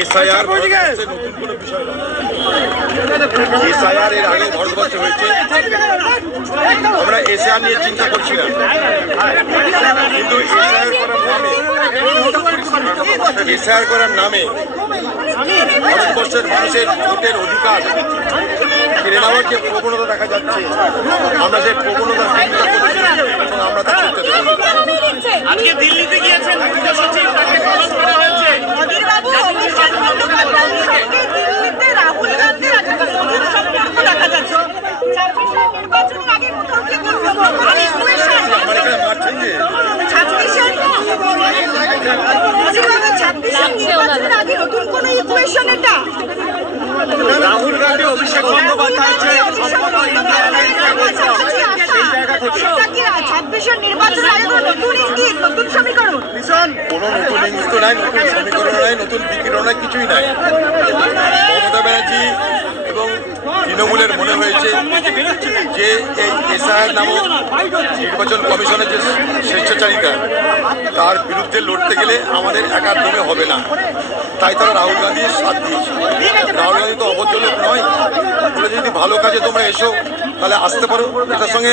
SIR নতুন কোনো বিষয় এসআইআর এর আগে ভারতবর্ষে হয়েছে। আমরা এসআইআর নিয়ে চিন্তা করছিলাম কিন্তু এসআইআর করার নামে এসআইআর করার নামে ভারতবর্ষের মানুষের ভোটের অধিকার কেড়ে নেওয়ার যে প্রবণতা দেখা যাচ্ছে আমরা সেই প্রবণতা এবং আমরা তা করতে আজকে দিল্লিতে গিয়েছেন মুখ্য সচিব তাকে করা হয়েছে অধীরবাবু অভিষেক বন্দ্যোপাধ্যায়ের সঙ্গে দিল্লিতে রাহুল গান্ধী অভিষেক বন্দ্যোপাধ্যায় ছাব্বিশের নতুন নতুন সমীকরণ। কোনো নতুন ইঙ্গিত নাই, নতুন সমীকরণ নাই, নতুন বিকিরণ নাই, কিছুই নাই। মমতা ব্যানার্জি এবং তৃণমূলের মনে হয়েছে যে এই এসআইআর নামক নির্বাচন কমিশনের যে স্বেচ্ছাচারিতা, তার বিরুদ্ধে লড়তে গেলে আমাদের একার দমে হবে না। তাই তারা রাহুল গান্ধীর সাথ দিয়েছে। রাহুল গান্ধী তো অভদ্র নয়। বলে যদি ভালো কাজে তোমরা এসো, তাহলে আসতে পারো। এটার সঙ্গে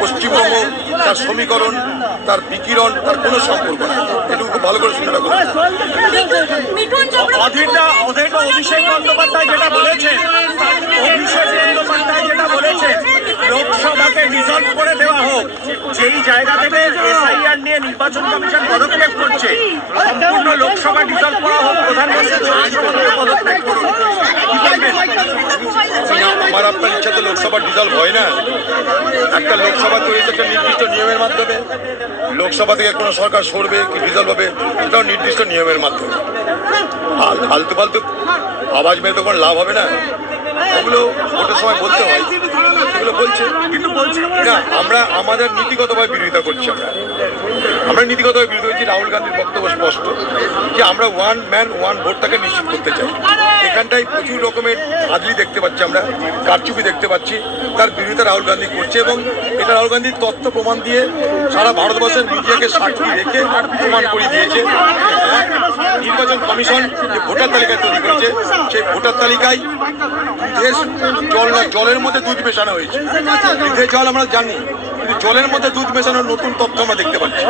পশ্চিমবঙ্গ তার সমীকরণ তার বিকিরণ তার কোনো সম্পর্ক নেই। এটুকু খুব ভালো করে শুনে অধীরটা অধীরটা অভিষেক বন্দ্যোপাধ্যায় যেটা বলেছেন অভিষেক বন্দ্যোপাধ্যায় যেটা বলেছেন লোকসভাকে ডিসলভ করে দেওয়া হোক যেই জায়গা থেকে এসআইআর নিয়ে নির্বাচন কমিশন পদক্ষেপ করছে। সম্পূর্ণ লোকসভা ডিসলভ করা হোক, প্রধানমন্ত্রী পদক্ষেপ করুন। আমার আপনার ইচ্ছা তো লোকসভা ডিজলভ হয় না। একটা লোকসভা তৈরি একটা নির্দিষ্ট নিয়মের মাধ্যমে। লোকসভা থেকে কোনো সরকার সরবে কি ডিজলভ হবে, এটাও নির্দিষ্ট নিয়মের মাধ্যমে। ফালতু ফালতু আওয়াজ মেরে তো কোনো লাভ হবে না। ওগুলো ভোটের সময় বলতে হয়, এগুলো বলছে, কিন্তু বলছি না। আমরা আমাদের নীতিগতভাবে বিরোধিতা করছি আমরা। আমরা নীতিগতভাবে বিরোধী হয়েছি রাহুল গান্ধীর বক্তব্য স্পষ্ট, যে আমরা ওয়ান ম্যান ওয়ান ভোটটাকে নিশ্চিত করতে চাই। এখানটায় প্রচুর রকমের আদলি দেখতে পাচ্ছি আমরা, কারচুপি দেখতে পাচ্ছি, তার বিরোধিতা রাহুল গান্ধী করছে এবং এটা রাহুল গান্ধীর তথ্য প্রমাণ দিয়ে সারা ভারতবর্ষের মিডিয়াকে সাক্ষী রেখে প্রমাণ করে দিয়েছে। নির্বাচন কমিশন যে ভোটার তালিকা তৈরি করেছে, সেই ভোটার তালিকায় জল না জলের মধ্যে দুধ মেশানো হয়েছে। দুধের জল আমরা জানি কিন্তু জলের মধ্যে দুধ মেশানোর নতুন তথ্য আমরা দেখতে পাচ্ছি।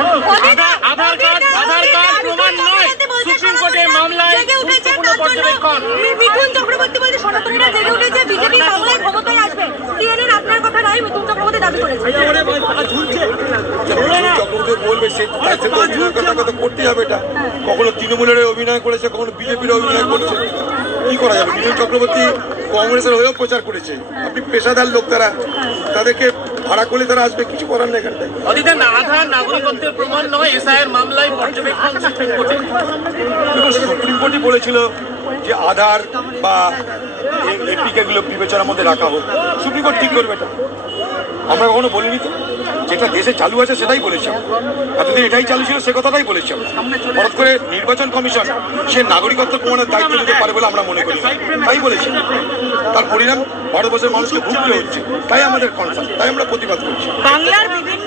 আধার আধার কার্ড আধার কার্ড প্রমাণ নয়। সুপ্রিম কোর্টের মামলায় গুরুত্বপূর্ণ পর্যবেক্ষণ। মিঠুন চক্রবর্তী বলছে সনাতনীরা জেগে উঠেছে বিজেপি বাংলায় ক্ষমতায় আসবে। সিএনএন আপনার কথা নয় মিঠুন চক্রবর্তী দাবি করেছে। চক্রবর্তী বলবে সে তার সাথে অভিনয় কথা কথা করতেই হবে এটা। কখনো তৃণমূলের অভিনয় করেছে কখনো বিজেপির অভিনয় করছে। কি করা যাবে? বিজয় চক্রবর্তী কংগ্রেসের হয়েও প্রচার করেছে। আপনি পেশাদার লোক তারা তাদেরকে ভাড়া করলে তারা আসবে কিছু করার নেই এখানটায়। আধার নাগরিকত্বের প্রমাণ নয় এসআইয়ের মামলায় পর্যবেক্ষণ সুপ্রিম কোর্টে সুপ্রিম কোর্টই বলেছিল যে আধার বা এপিকেগুলো বিবেচনার মধ্যে রাখা হোক। সুপ্রিম কোর্ট ঠিক করবে এটা। আমরা কখনো বলিনি তো? যেটা দেশে চালু আছে সেটাই বলেছি এতদিন এটাই চালু ছিল, সে কথাটাই বলেছি হঠাৎ করে নির্বাচন কমিশন সে নাগরিকত্ব প্রমাণের দায়িত্ব নিতে পারে বলে আমরা মনে করি তাই বলেছি তার পরিণাম ভারতবর্ষের মানুষকে ভুগতে হচ্ছে। তাই আমাদের কনসার্ন তাই আমরা প্রতিবাদ করছি। বাংলার বিভিন্ন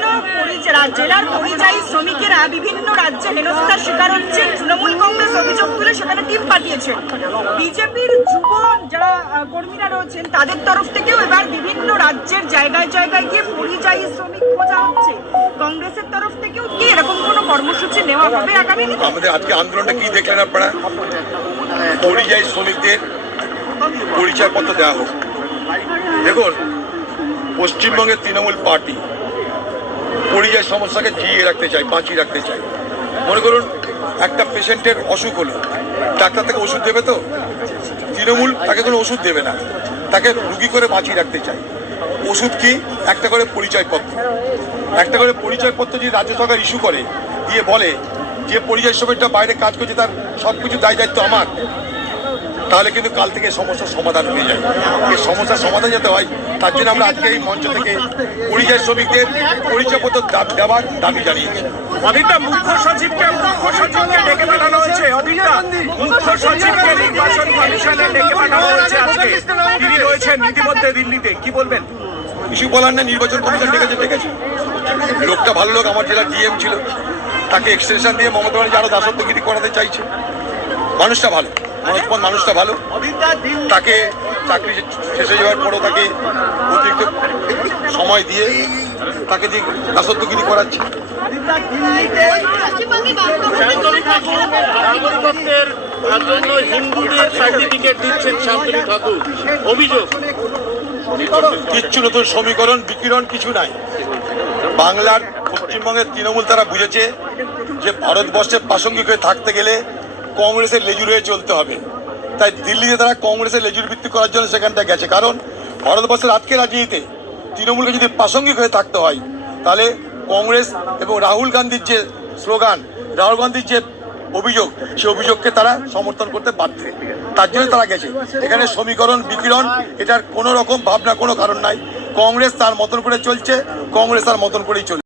জেলার পরিযায়ী শ্রমিকেরা বিভিন্ন রাজ্যে হেনস্থার শিকার হচ্ছেন। তৃণমূল কংগ্রেস অভিযোগ তুলে সেখানে টিম পাঠিয়েছে। বিজেপির যুব যারা কর্মীরা রয়েছেন, তাদের তরফ থেকেও এবার বিভিন্ন রাজ্যের জায়গায় জায়গায় গিয়ে পরিযায়ী শ্রমিক খোঁজা হচ্ছে। কংগ্রেসের তরফ থেকেও কি এরকম কোনো কর্মসূচি নেওয়া হবে আগামী আমাদের আজকে আন্দোলনটা কি দেখলেন আপনারা? পরিযায়ী শ্রমিকদের পরিচয়পত্র দেওয়া হোক। দেখুন, পশ্চিমবঙ্গের তৃণমূল পার্টি পরিযায়ী সমস্যাকে জিয়ে রাখতে চাই বাঁচিয়ে রাখতে চাই মনে করুন, একটা পেশেন্টের অসুখ হলো, ডাক্তার তাকে ওষুধ দেবে তো? তৃণমূল তাকে কোনো ওষুধ দেবে না। তাকে রুগী করে বাঁচিয়ে রাখতে চাই ওষুধ কি? একটা করে পরিচয়পত্র। একটা করে পরিচয়পত্র যদি রাজ্য সরকার ইস্যু করে, দিয়ে বলে যে পরিযায়ী শ্রমিকটা বাইরে কাজ করছে, তার সব কিছু দায় দায়িত্ব আমার তাহলে কিন্তু কাল থেকে সমস্যার সমাধান হয়ে যায়। এই সমস্যার সমাধান যাতে হয় তার জন্য আমরা আজকে এই মঞ্চ থেকে পরিযায়ী শ্রমিকদের পরিচয়পত্র দেওয়ার দাবি জানিয়েছি। অদিতা মুখ্য সচিবকে মুখ্য সচিবকে ডেকে পাঠানো হয়েছে। অদিতা মুখ্য সচিবকে নির্বাচন কমিশনে ডেকে পাঠানো হয়েছে আজকে। তিনি রয়েছেন ইতিমধ্যে দিল্লিতে। কি বলবেন? কিছু বলার না নির্বাচন কমিশন ডেকেছে ডেকেছে। লোকটা ভালো লোক আমার জেলার ডিএম ছিল। তাকে এক্সটেনশন দিয়ে মমতা ব্যানার্জি আরও দাসত্বগিরি করাতে চাইছে। মানুষটা ভালো। মনোজ পন্থ মানুষটা ভালো? তাকে চাকরি শেষ যাওয়ার পরও তাকে অতিরিক্ত সময় দিয়ে তাকে দিয়ে দাসত্বগিরি করাচ্ছে। শান্তনু ঠাকুর নাগরিকত্বের জন্য হিন্দুদের সার্টিফিকেট দিচ্ছেন শান্তনু ঠাকুর। অভিযোগ? কিচ্ছু নতুন সমীকরণ বিকিরণ কিছু নাই। বাংলার পশ্চিমবঙ্গের তৃণমূল তারা বুঝেছে যে ভারতবর্ষে প্রাসঙ্গিক হয়ে থাকতে গেলে কংগ্রেসের লেজুর হয়ে চলতে হবে। তাই দিল্লিতে তারা কংগ্রেসের লেজুর ভিত্তি করার জন্য সেখানটা গেছে। কারণ ভারতবর্ষের আজকে রাজনীতিতে তৃণমূলকে যদি প্রাসঙ্গিক হয়ে থাকতে হয়, তাহলে কংগ্রেস এবং রাহুল গান্ধীর যে স্লোগান, রাহুল গান্ধীর যে অভিযোগ সেই অভিযোগকে তারা সমর্থন করতে বাধ্য। তার জন্য তারা গেছে। এখানে সমীকরণ, বিকিরণ, এটার কোনো রকম ভাবনা, কোনো কারণ নাই। কংগ্রেস তার মতন করে চলছে, কংগ্রেস তার মতন করেই চলছে।